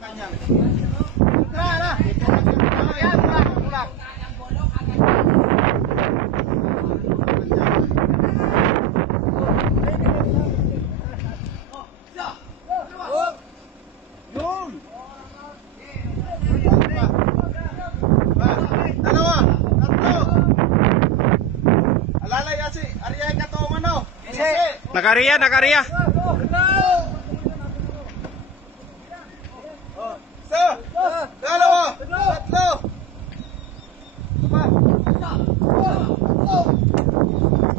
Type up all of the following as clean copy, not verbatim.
kanya. Tara. Ayan, mulak. Yun. Dalawa. Tatlo. Alalay asi. Ariya ka to mano. Nakariya. Dalawa. Tatlo.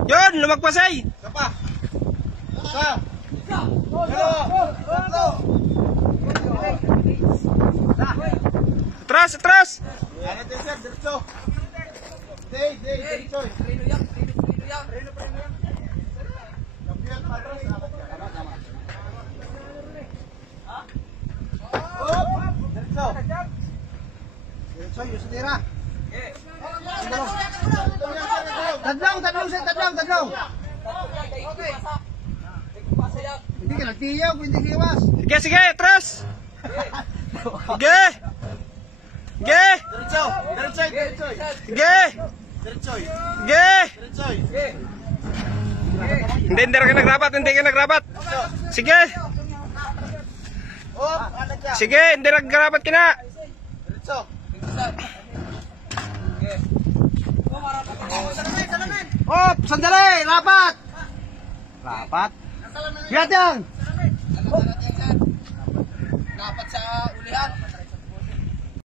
Yun, lumagpasay. Sapa. Isa. Dalawa. Tatlo. Atras. Ano din sir? Diretso. Diretso. Kampiyan matras. Diretso. Diretso, yung sutira. Tadlaw. Hindi ka nagtiyaw, hindi kiwas. Sige, atras. Sige. Diretso. Sige. Hindi ka nagrabat. Sige. Sige, hindi nagrabat ka na. Diretso. Sandali! Rapat! Biat yan! Dapat sa ulihan.